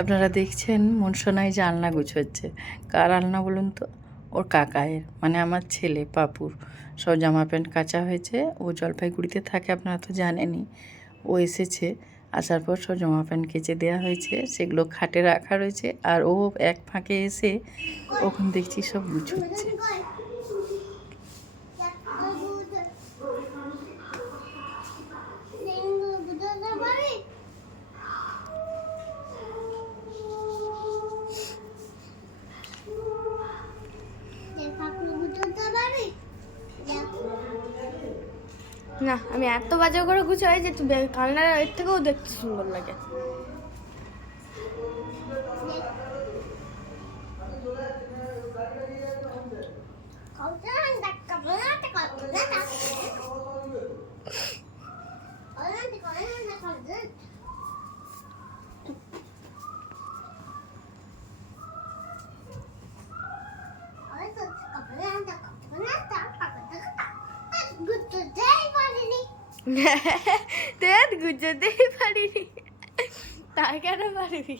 আপনারা দেখছেন মনসোনাই যে আলনা গুছোচ্ছে, কার আলনা বলুন তো? ওর কাকায়ের, মানে আমার ছেলে পাপুর। সব জামা প্যান্ট কাচা হয়েছে। ও জলপাইগুড়িতে থাকে, আপনারা তো জানেনই। ও এসেছে, আসার পর সব জামা প্যান্ট কেচে দেওয়া হয়েছে, সেগুলো খাটে রাখা রয়েছে। আর ও এক ফাঁকে এসে ওখানে দেখছি সব গুছোচ্ছে। না, আমি এত বাজে করে গুছাই যে কান্নার এর থেকেও দেখতে সুন্দর লাগে। তুই গুছাতেই পারিনি, তা কেন পারবি?